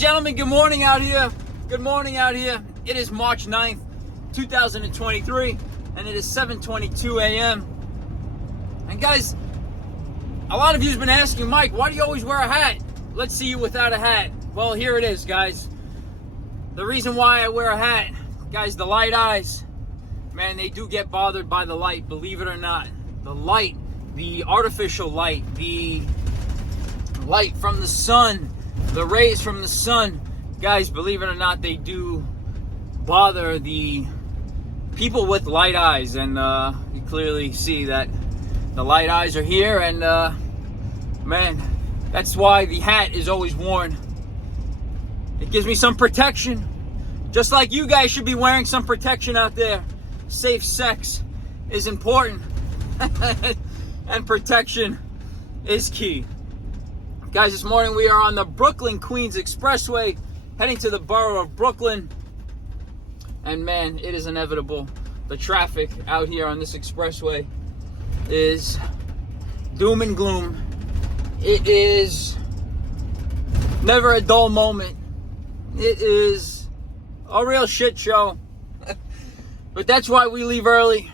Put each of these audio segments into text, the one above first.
gentlemen, good morning out here. Good morning out here. It is March 9th, 2023, and it is 7:22 a.m. And guys, a lot of you have been asking, Mike, why do you always wear a hat? Let's see you without a hat. Well, here it is, guys. The reason why I wear a hat, guys, the light eyes, man, they do get bothered by the light, believe it or not. The light, the artificial light, the light from the sun, the rays from the sun, guys, believe it or not, they do bother the people with light eyes. And you clearly see that the light eyes are here, and man, that's why the hat is always worn. It gives me some protection, just like you guys should be wearing some protection out there. Safe sex is important and protection is key. Guys, this morning we are on the Brooklyn-Queens Expressway, heading to the borough of Brooklyn. And man, it is inevitable. The traffic out here on this expressway is doom and gloom. It is never a dull moment. It is a real shit show. But that's why we leave early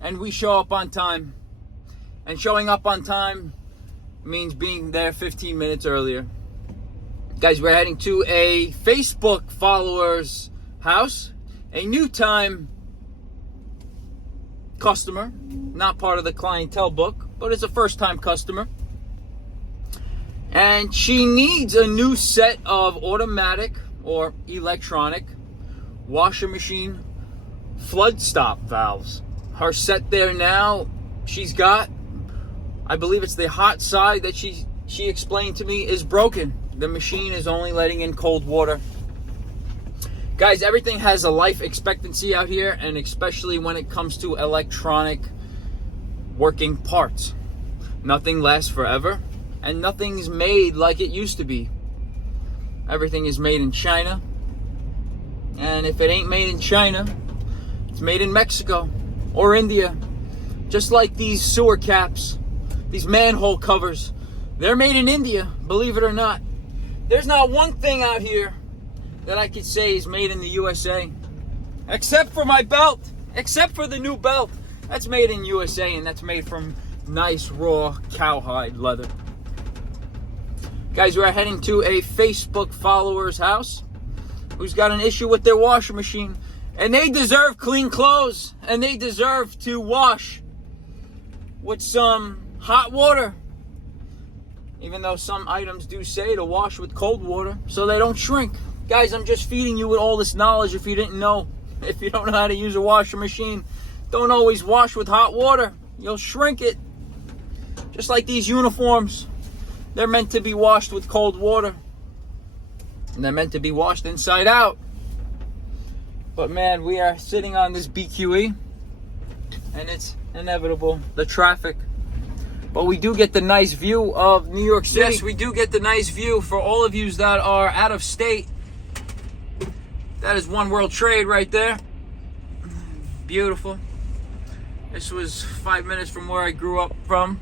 and we show up on time. And showing up on time means being there 15 minutes earlier. Guys, we're heading to a Facebook follower's house, a new time customer, not part of the clientele book, but it's a first time customer. And she needs a new set of automatic or electronic washer machine flood stop valves. Her set there now, she's got, I believe it's the hot side that she explained to me is broken. The machine is only letting in cold water. Guys, everything has a life expectancy out here, and especially when it comes to electronic working parts. Nothing lasts forever, and nothing's made like it used to be. Everything is made in China, and if it ain't made in China, it's made in Mexico or India. Just like these sewer caps, these manhole covers, they're made in India, believe it or not. There's not one thing out here that I could say is made in the USA, except for my belt, except for the new belt. That's made in USA, and that's made from nice raw cowhide leather. Guys, we're heading to a Facebook follower's house who's got an issue with their washer machine, and they deserve clean clothes, and they deserve to wash with some hot water, even though some items do say to wash with cold water so they don't shrink. Guys, I'm just feeding you with all this knowledge. If you didn't know, if you don't know how to use a washer machine, don't always wash with hot water. You'll shrink it. Just like these uniforms, they're meant to be washed with cold water, and they're meant to be washed inside out. But man, we are sitting on this BQE, and it's inevitable, the traffic. But we do get the nice view of New York City. Yes, we do get the nice view for all of you that are out of state. That is One World Trade right there. Beautiful. This was 5 minutes from where I grew up from.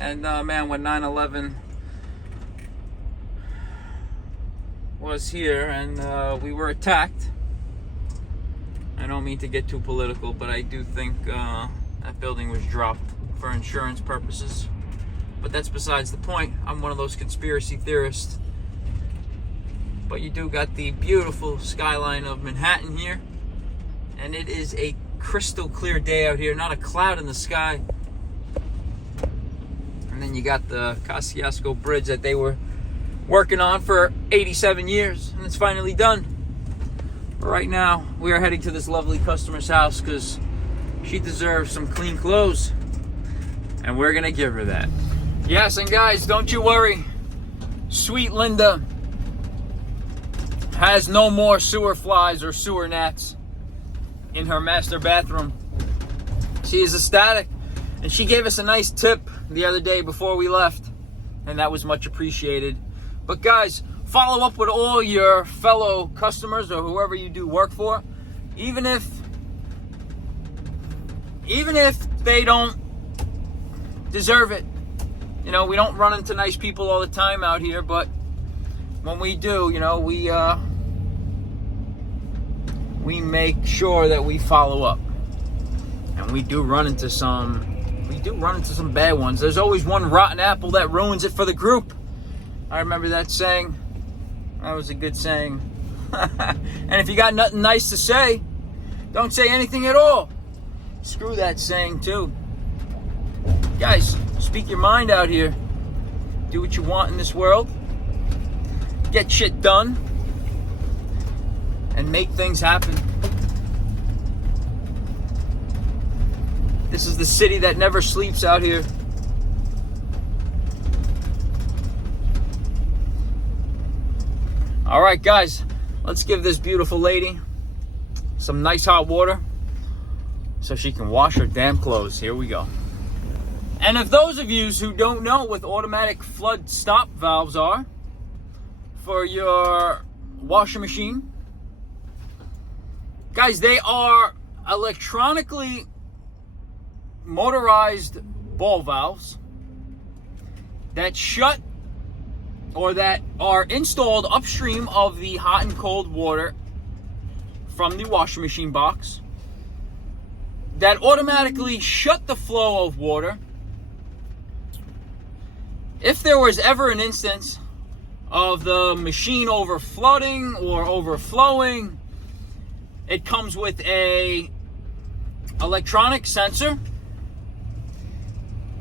And man, when 9/11 was here and we were attacked, I don't mean to get too political, but I do think that building was dropped for insurance purposes. But that's besides the point. I'm one of those conspiracy theorists. But you do got the beautiful skyline of Manhattan here. And it is a crystal clear day out here, not a cloud in the sky. And then you got the Kosciuszko Bridge that they were working on for 87 years, and it's finally done. But right now, we are heading to this lovely customer's house because she deserves some clean clothes, and we're gonna give her that. Yes, and guys, don't you worry. Sweet Linda has no more sewer flies or sewer gnats in her master bathroom. She is ecstatic, and she gave us a nice tip the other day before we left, and that was much appreciated. But guys, follow up with all your fellow customers or whoever you do work for, even if they don't deserve it. You know, we don't run into nice people all the time out here, but when we do, you know, we make sure that we follow up. And we do run into some bad ones. There's always one rotten apple that ruins it for the group. I remember that saying. That was a good saying. And if you got nothing nice to say, don't say anything at all. Screw that saying too. Guys, speak your mind out here. Do what you want in this world. Get shit done. And make things happen. This is the city that never sleeps out here. All right, guys, let's give this beautiful lady some nice hot water so she can wash her damn clothes. Here we go. And if those of you who don't know what automatic flood stop valves are for your washing machine, guys, they are electronically motorized ball valves that shut or that are installed upstream of the hot and cold water from the washing machine box that automatically shut the flow of water. If there was ever an instance of the machine overflooding or overflowing, it comes with a electronic sensor.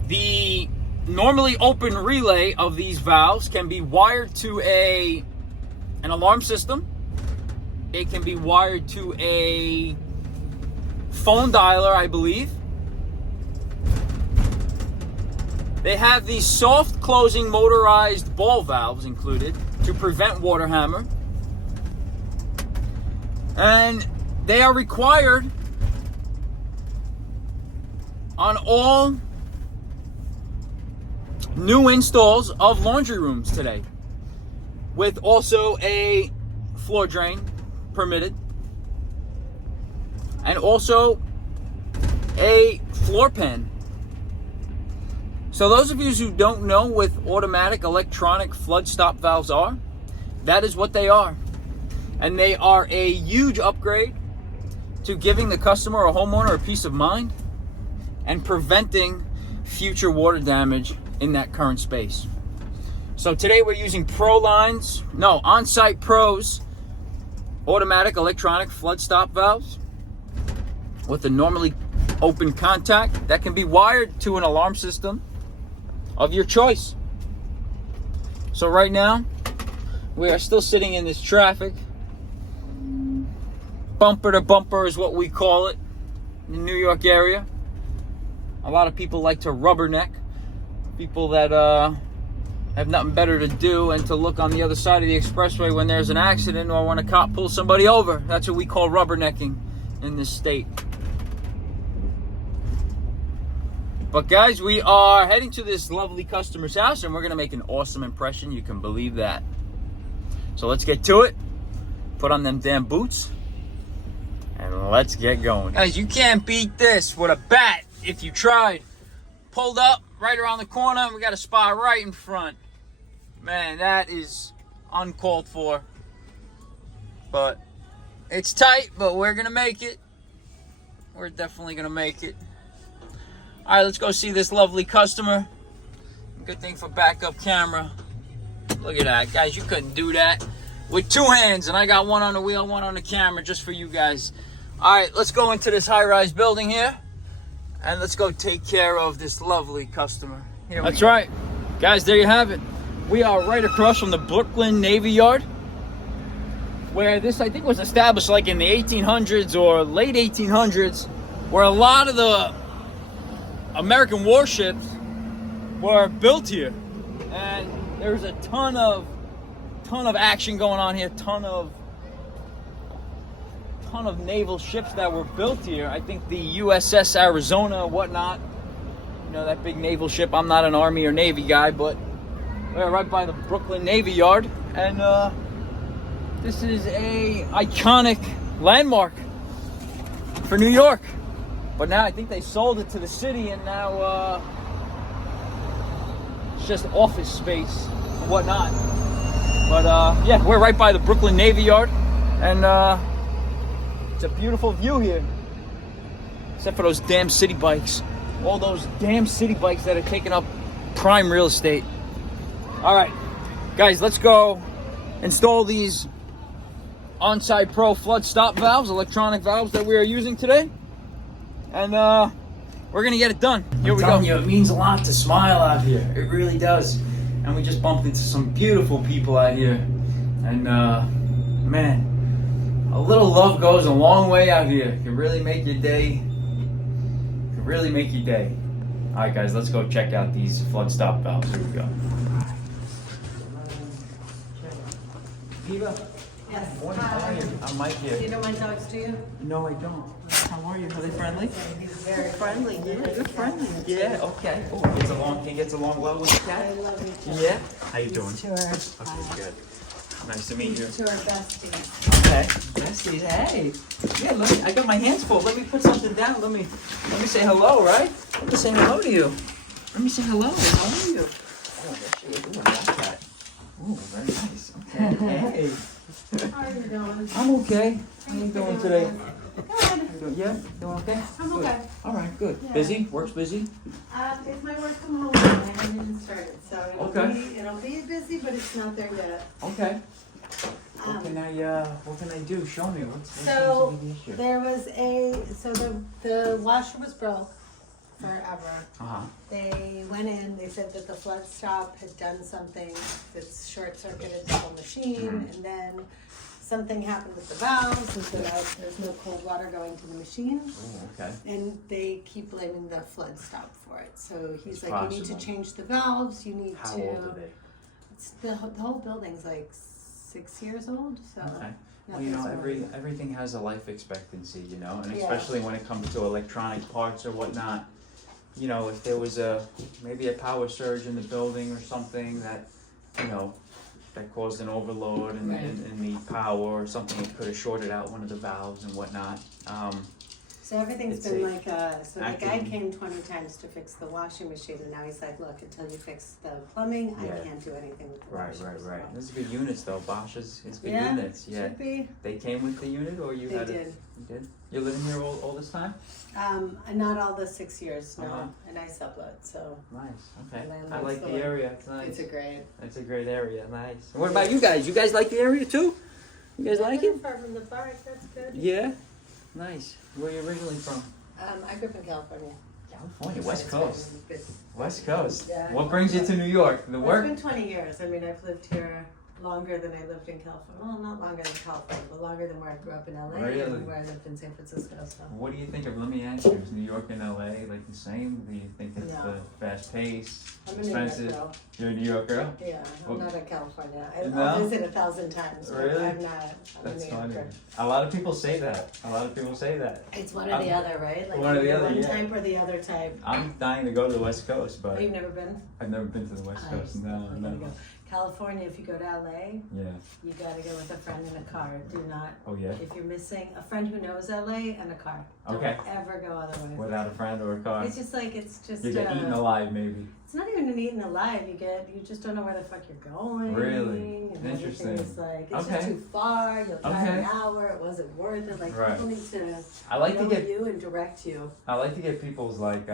The normally open relay of these valves can be wired to an alarm system. It can be wired to a phone dialer, I believe. They have these soft closing motorized ball valves included to prevent water hammer. And they are required on all new installs of laundry rooms today, with also a floor drain permitted, and also a floor pan. So those of you who don't know what automatic electronic flood stop valves are, that is what they are. And they are a huge upgrade to giving the customer or homeowner a peace of mind and preventing future water damage in that current space. So today we're using On-Site Pros automatic electronic flood stop valves with a normally open contact that can be wired to an alarm system of your choice. So right now we are still sitting in this traffic. Bumper to bumper is what we call it in the New York area. A lot of people like to rubberneck. People that have nothing better to do and to look on the other side of the expressway when there's an accident or when a cop pulls somebody over. That's what we call rubbernecking in this state. But guys, we are heading to this lovely customer's house and we're going to make an awesome impression. You can believe that. So let's get to it. Put on them damn boots. And let's get going. Guys, you can't beat this with a bat if you tried. Pulled up right around the corner and we got a spot right in front. Man, that is uncalled for. But it's tight, but we're going to make it. We're definitely going to make it. All right, let's go see this lovely customer. Good thing for backup camera. Look at that. Guys, you couldn't do that with two hands. And I got one on the wheel, one on the camera just for you guys. All right, let's go into this high-rise building here. And let's go take care of this lovely customer. That's right. Guys, there you have it. We are right across from the Brooklyn Navy Yard, where this, I think, was established like in the 1800s or late 1800s, where a lot of the American warships were built here. And there's a ton of action going on here, ton of naval ships that were built here. I think the USS Arizona, whatnot, you know, that big naval ship. I'm not an Army or Navy guy, but we're right by the Brooklyn Navy Yard, and this is a iconic landmark for New York. But now I think they sold it to the city, and now it's just office space and whatnot. But yeah, we're right by the Brooklyn Navy Yard, and it's a beautiful view here. Except for those damn city bikes. All those damn city bikes that are taking up prime real estate. All right, guys, let's go install these On-Side Pro flood stop valves, electronic valves that we are using today. And we're gonna get it done. Here we go. You, it means a lot to smile out here. It really does. And we just bumped into some beautiful people out here. And man, a little love goes a long way out here. It can really make your day. It can really make your day. All right, guys, let's go check out these flood stop valves. Here we go. Eva. Yes. Morning, how are you? I'm Mike here. You know my dogs, do you? No, I don't. How are you? Are they friendly? He's very friendly. Yeah, they're friendly. Yeah, okay. Oh, he gets along well with the cat? I love each other. Yeah? How you doing? These two are, Okay, good. Nice to meet you. these two are besties. Okay. Besties, hey. Yeah, I got my hands full. Let me put something down. Let me say hello, right? Let me say hello to you. Let me say hello. How are you? Oh, there she is. Ooh, I like that. Ooh, very nice. Okay. Hey. How are you doing? I'm okay. How you doing today? Good. Yeah? Doing okay? I'm Good. okay. All right, good. Yeah. Busy? Work's busy? It's my work from home. I haven't even started, so Okay. it'll be busy, but it's not there yet. Okay. What can I do? Show me. What's So the issue? there was the washer was broke forever. Uh-huh. They went in, they said that the flood stop had done something that's short-circuited the whole machine, and then something happened with the valves, and so now there's no cold water going to the machine. Oh, okay. And they keep blaming the flood stop for it. So he's It's like, you need to possible. change the valves, you need How to... old are they? It's the whole building's like 6 years old, so... Okay. Well, you know, nothing's everything has a life expectancy, you know, and Yeah. especially when it comes to electronic parts or whatnot. You know, if there was maybe a power surge in the building or something that, you know, that caused an overload in, Right. in the power or something, it could have shorted out one of the valves and whatnot. So everything's It's been a like, so the guy acting- came 20 times to fix the washing machine, and now he's like, look, until you fix the plumbing, Yeah. I can't do anything with the Right, washing right, machine. right. Those are good units though. Bosch is good Yeah, units. Yeah. should be. They came with the unit or you They had it? did. You did? You're living here all this time? Not all the 6 years, no, Uh-huh. and I sublet, so Nice. Okay. I Landlord's like the the way. area. It's nice. it's a great. It's a great area. Nice. And what about you guys? You guys like the area too? You guys like it? Far from the park, that's good. Yeah. Nice. Where are you originally from? I grew up in California. California, West It's Coast. been- West Coast. Yeah. What brings you to New York? The It's work? been 20 years. I mean, I've lived here longer than I lived in California. Well, not longer than California, but longer than where I grew up in LA Really? and where I lived in San Francisco. So. What do you think of? Let me ask you. Is New York and LA like the same? Do you think it's No. the fast pace, I'm a New York expensive? girl. You're a New York girl. Yeah, Well- I'm not a California. No? I'll visit 1,000 times, but Really? I'm not. I'm That's a New funny. Yorker. A lot of people say that. A lot of people say that. It's one or the other, right? Like one or the either other, one yeah. type or the other type. I'm dying to go to the West Coast, Oh, but you've never been? I've never been to the West Coast. I'm No, gonna no. go. California, if you go to LA, Yeah. you gotta go with a friend in a car. Do not. Oh yeah. If you're missing a friend who knows LA and a car, don't Okay. ever go otherwise. Without a friend or a car, It's just like it's just. you get eaten alive, maybe. It's not even an eaten alive. You just don't know where the fuck you're going. Really? And Interesting. everything's like it's Okay. just too far. You'll drive Okay. an hour. It wasn't worth it. Like Right. people need to I like to know get you and direct you. I like to get people's like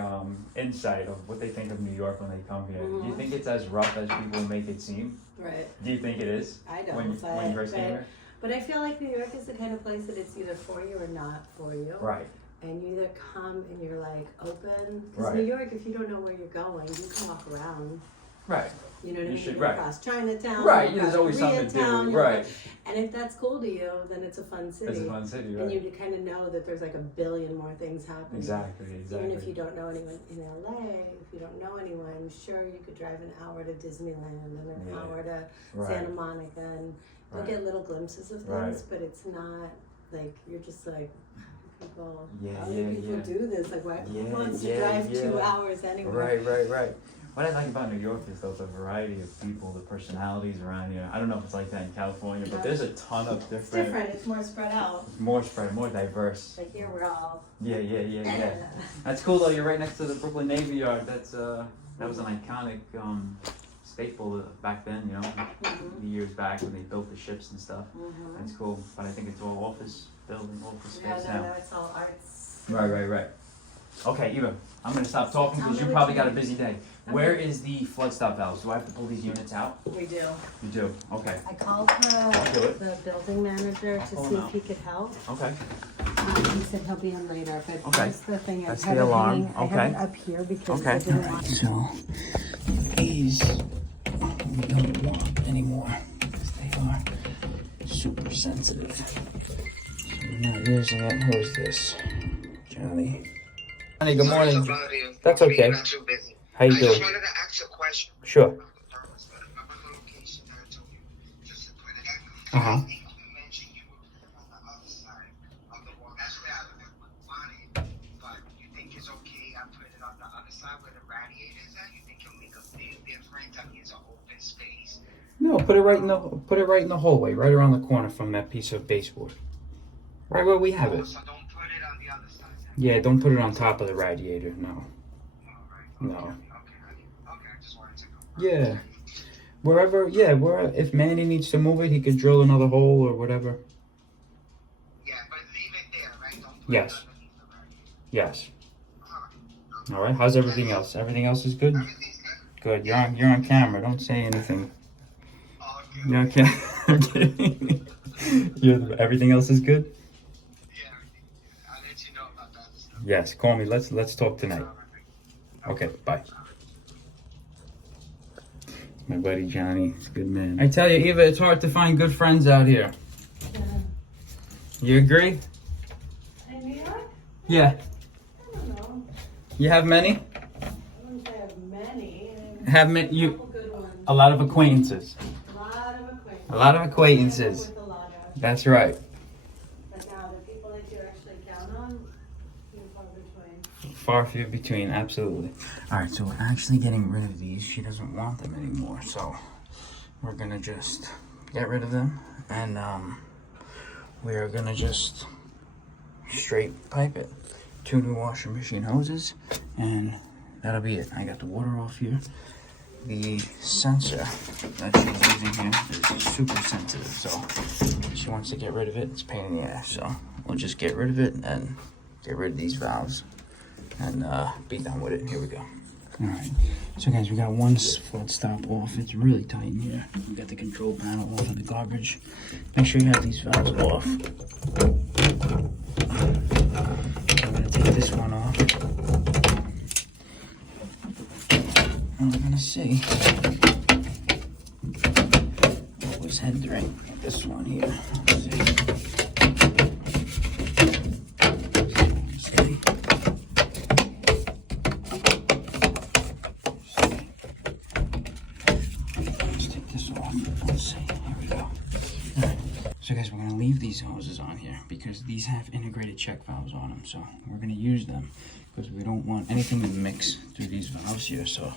insight of what they think of New York when they come here. Do you Mhm. think it's as rough as people make it seem? Right. Do you think it is? I don't. When you first came here? But I feel like New York is the kind of place that it's either for you or not for you. Right. And you either come and you're like open. Because Right. New York, if you don't know where you're going, you can walk around. Right. You know what I You mean? should- You right. Across Chinatown. Right. across There's always something to Koreatown, do. you're Right. like- And if that's cool to you, then it's a fun city. It's a fun city, And right? you kind of know that there's like a billion more things happening. Exactly. Even if you Exactly. don't know anyone in LA, if you don't know anyone, sure you could drive an hour to Disneyland and an Yeah. hour to Right. Santa Monica, and you'll Right. get little glimpses of things, Right. but it's not like you're just like people. Yeah, how yeah, do people yeah. do this? Like, why Yeah, who wants to yeah, drive yeah. 2 hours anyway? Right, right, right. What I like about New York is though the variety of people, the personalities around here. I don't know if it's like that in California, but there's a ton of It's different. It's more spread out. more spread, more diverse. But here we're all. Yeah, yeah, yeah, yeah. That's cool though. You're right next to the Brooklyn Navy Yard. That's that was an iconic staple back then, you know, the years back when they built the ships and stuff. That's cool. But I think it's all office building, office space now. No, it's all arts. Right. Okay, Eva, I'm gonna stop talking because you probably got a busy day. Where is the flood stop valves? Do I have to pull these units out? We do. You do? Okay. I called the building manager to see if he could help. Okay. He said he'll be in later, but Okay. that's the thing. That's I have the it alarm. hanging, I Okay. have it up here because I Okay. didn't want So these we don't want anymore because they are super sensitive. So we're not using it. Who's this? Johnny. Johnny, good morning. That's okay. How you I doing? just wanted to ask a question. Sure. Uh-huh. No, put it right in the hallway, right around the corner from that piece of baseboard. Right where we have it. So don't put it on the other side. Yeah, don't put it on top of the radiator, no. No. Okay, I just wanted to go. Yeah. Wherever, yeah, if Manny needs to move it, he could drill another hole or whatever. Yeah, but leave it there, right? Don't put Yes. it underneath the radiator. Yes. Alright. All right. How's everything else? Everything else is good? Everything's good. Good. You're on camera. Don't say anything. Okay. You're okay. I'm kidding. Everything else is good? Yeah, everything's good. I'll let you know about that stuff. Yes. Call me. Let's talk tonight. Okay. Bye. My buddy Johnny. He's a good man. I tell you, Eva, it's hard to find good friends out here. You agree? In New York? Yeah. I don't know. You have many? I wouldn't say I have many. Have many? A couple good ones. A lot of acquaintances. A lot of acquaintances. A lot of acquaintances. With a lot of. That's right. But now the people that you actually count on, few and far between. Far few between, absolutely. All right, so we're actually getting rid of these. She doesn't want them anymore, so we're gonna just get rid of them, and we're gonna just straight pipe it. 2 new washing machine hoses, and that'll be it. I got the water off here. The sensor that she's using here is super sensitive, so she wants to get rid of it. It's a pain in the ass, so we'll just get rid of it and get rid of these valves and be done with it. Here we go. All right, so guys, we got one flood stop off. It's really tight in here. We got the control panel off of the garbage. Make sure you have these valves off. I'm gonna take this one off. And we're gonna see what was hindering this one here. Let's see. Let's take this off. Let's see. Here we go. All right. So guys, we're gonna leave these hoses on here because these have integrated check valves on them. So we're gonna use them because we don't want anything to mix through these valves here. So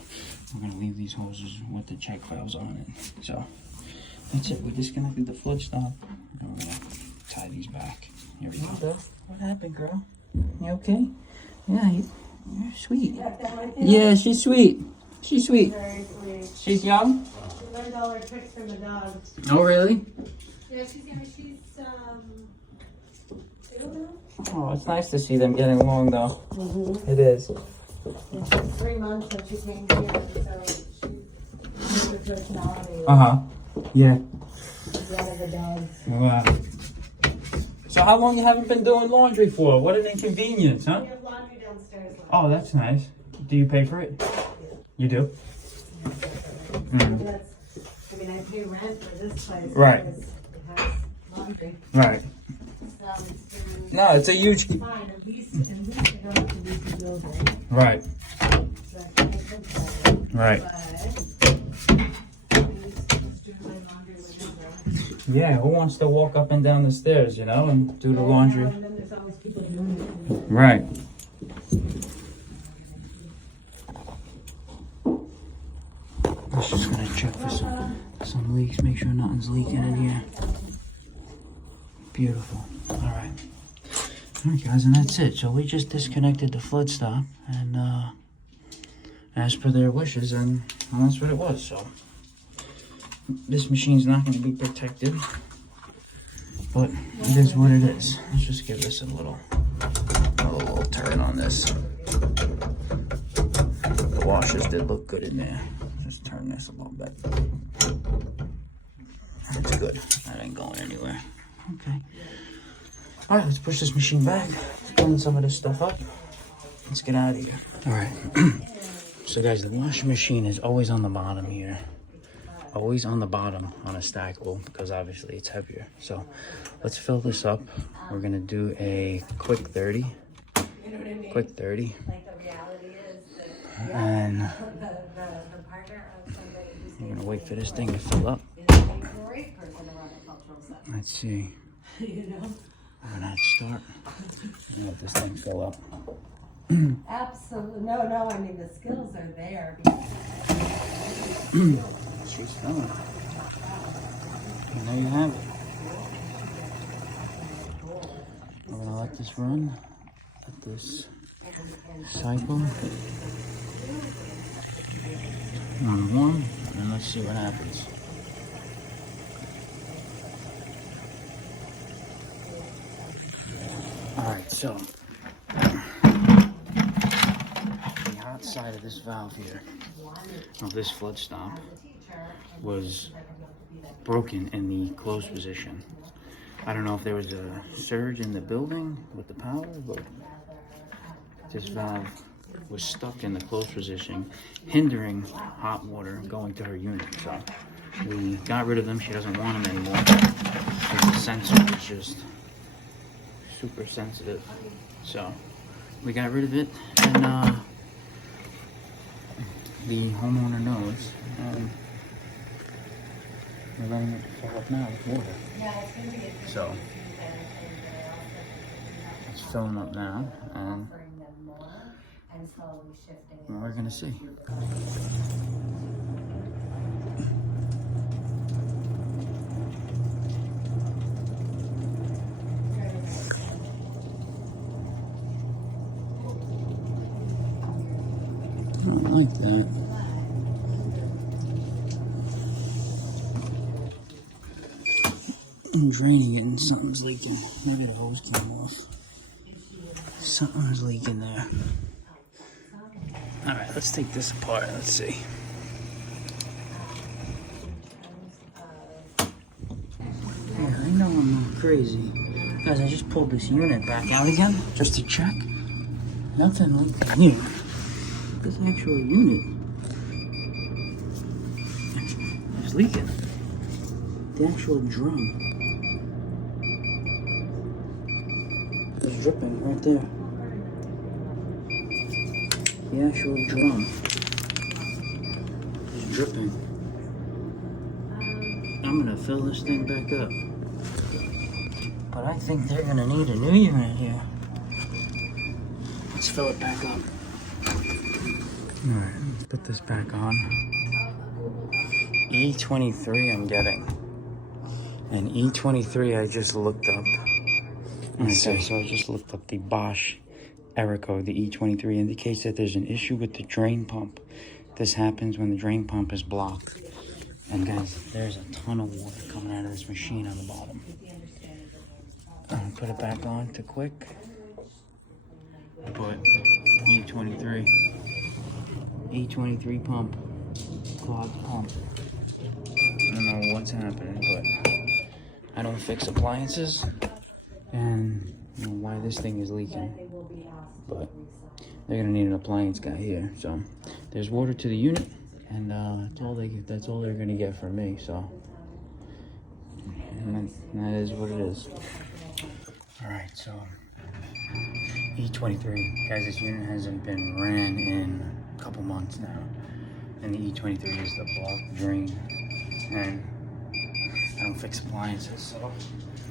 we're gonna leave these hoses with the check valves on it. So that's it. We disconnected the flood stop. And we're gonna tie these back. Here we go. What happened, girl? You okay? Yeah, you're sweet. Yeah, she's sweet. She's sweet. Very sweet. She's young? She learned all her tricks from the dog. Oh, really? Yeah, she's 2 now. Oh, it's nice to see them getting along, though. Mm-hmm. It is. And she's 3 months when she came here, so she has her personality. Yeah. She's one of the dogs. Wow. So how long you haven't been doing laundry for? What an inconvenience, huh? We have laundry downstairs. Oh, that's nice. Do you pay for it? You do? Mm. That's, I mean, I pay rent for this place. Right. Because it has laundry. Right. So it's been No, it's a huge... fine. At least I don't have to leave the building. Right. So I can think about it. Right. But I used to do my laundry whenever. Yeah, who wants to walk up and down the stairs, you know, and do the laundry? And then there's always people doing it. Right. I was just gonna check for some leaks, make sure nothing's leaking in here. Beautiful. Alright. Alright guys, and that's it. So we just disconnected the flood stop and as per their wishes, and that's what it was. So this machine's not going to be protected, but it is what it is. Let's just give this a little turn on this. The washers did look good in there. Just turn this a little bit. That's good. That ain't going anywhere. Okay. All right, let's push this machine back. Clean some of this stuff up. Let's get out of here. All right. So guys, the washing machine is always on the bottom here. Always on the bottom on a stackable because obviously it's heavier. So let's fill this up. We're gonna do a quick 30. Quick 30. And I'm gonna wait for this thing to fill up. Let's see. We're gonna have to start. Let this thing fill up. Absolutely. No, I mean, the skills are there. She's filling. And there you have it. We're gonna let this run. Let this cycle. On one, and let's see what happens. Alright, so the hot side of this valve here, of this flood stop, was broken in the closed position. I don't know if there was a surge in the building with the power, but this valve was stuck in the closed position, hindering hot water going to her unit. So we got rid of them. She doesn't want them anymore. The sensor is just super sensitive. So we got rid of it, and the homeowner knows. And we're letting it fill up now with water. So it's filling up now, and we're gonna see. I don't like that. I'm draining it and something's leaking. Maybe the hose came off. Something's leaking there. Alright, let's take this apart. Let's see. Yeah, I know I'm not crazy. Guys, I just pulled this unit back out again just to check. Nothing like here. This actual unit is leaking. The actual drum is dripping right there. The actual drum is dripping. I'm gonna fill this thing back up. But I think they're gonna need a new unit here. Let's fill it back up. Alright, let's put this back on. E23 I'm getting. And E23 I just looked up. Okay, so I just looked up the Bosch error code. The E23 indicates that there's an issue with the drain pump. This happens when the drain pump is blocked. And guys, there's a ton of water coming out of this machine on the bottom. Put it back on to quick. Put E23. E23 pump. Clogged pump. I don't know what's happening, but I don't fix appliances. And I don't know why this thing is leaking. But they're gonna need an appliance guy here. So there's water to the unit, and that's all they're gonna get from me. So and that is what it is. Alright, so E23. Guys, this unit hasn't been ran in a couple months now. And the E23 is the blocked drain. And I don't fix appliances, so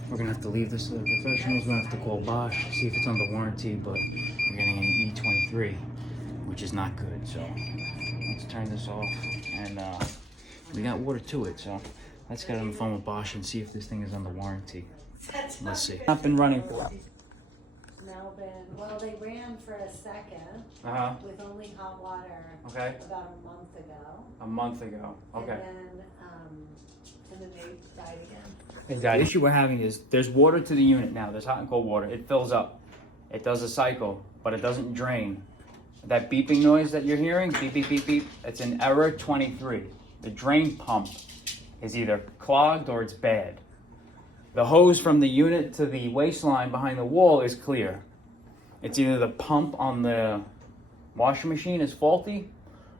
we're gonna have to leave this to the professionals. We're gonna have to call Bosch, see if it's under warranty, but we're getting an E23, which is not good. So let's turn this off, and we got water to it, so let's get on the phone with Bosch and see if this thing is under warranty. Let's see. Not been running for now been, well, they ran for a second Uh-huh. with only hot water Okay. about a month ago. A month ago. Okay. And then they died again. The issue we're having is there's water to the unit now. There's hot and cold water. It fills up. It does a cycle, but it doesn't drain. That beeping noise that you're hearing, beep, beep, beep, beep, it's an error 23. The drain pump is either clogged or it's bad. The hose from the unit to the waistline behind the wall is clear. It's either the pump on the washing machine is faulty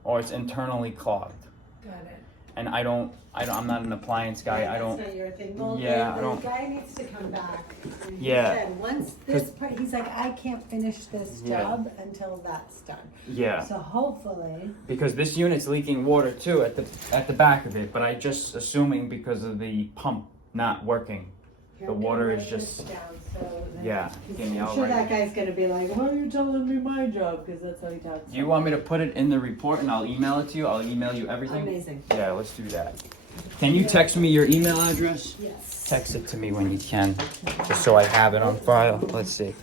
or it's internally clogged. Got it. And I'm not an appliance guy. I don't. That's not your thing. Well, Yeah, I the don't- guy needs to come back. And he Yeah. said, once this part, he's like, I can't finish this Yeah. job until that's done. Yeah. So hopefully, Because this unit's leaking water too at the back of it, but I just assuming because of the pump not working. he'll The water write is this just- down, so then Yeah, give me I'm all sure right. that guy's gonna be like, why are you telling me my job? Because that's how he talks. Do you want me to put it in the report and I'll email it to you? I'll email you everything. Amazing. Yeah, let's do that. Can you text me your email address? Yes. Text it to me when you can, just so I have it on file. Let's see.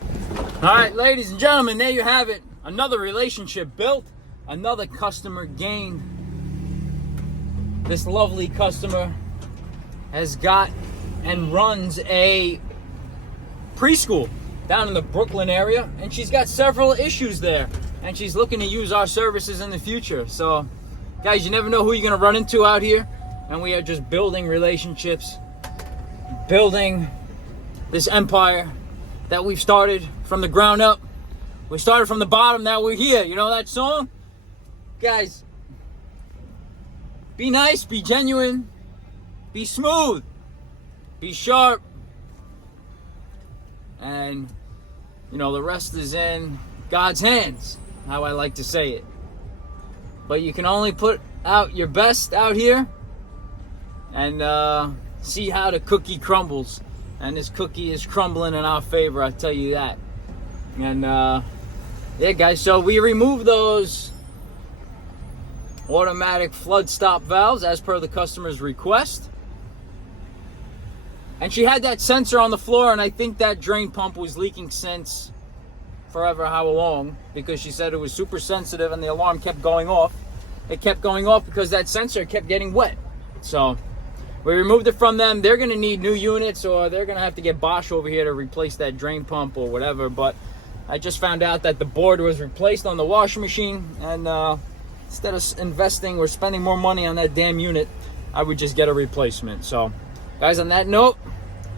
All right, ladies and gentlemen, there you have it. Another relationship built, another customer gained. This lovely customer has got and runs a preschool down in the Brooklyn area, and she's got several issues there, and she's looking to use our services in the future. So, guys, you never know who you're gonna run into out here, and we are just building relationships, building this empire that we've started from the ground up. We started from the bottom, now we're here. You know that song? Guys, be nice, be genuine, be smooth, be sharp, and you know, the rest is in God's hands, how I like to say it. But you can only put out your best out here and see how the cookie crumbles. And this cookie is crumbling in our favor, I'll tell you that. And yeah, guys, so we removed those automatic flood stop valves as per the customer's request. And she had that sensor on the floor, and I think that drain pump was leaking since forever how long, because she said it was super sensitive and the alarm kept going off. It kept going off because that sensor kept getting wet. So we removed it from them. They're going to need new units, or they're going to have to get Bosch over here to replace that drain pump or whatever. But I just found out that the board was replaced on the washing machine, and instead of investing or spending more money on that damn unit, I would just get a replacement. So guys, on that note,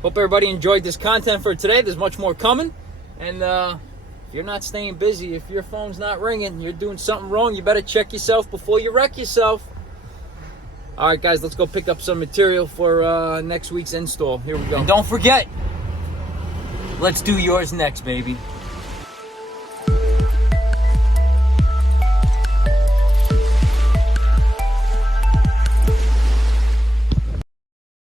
hope everybody enjoyed this content for today. There's much more coming. And if you're not staying busy, if your phone's not ringing, you're doing something wrong. You better check yourself before you wreck yourself. All right, guys, let's go pick up some material for next week's install. Here we go. And don't forget, let's do yours next, baby.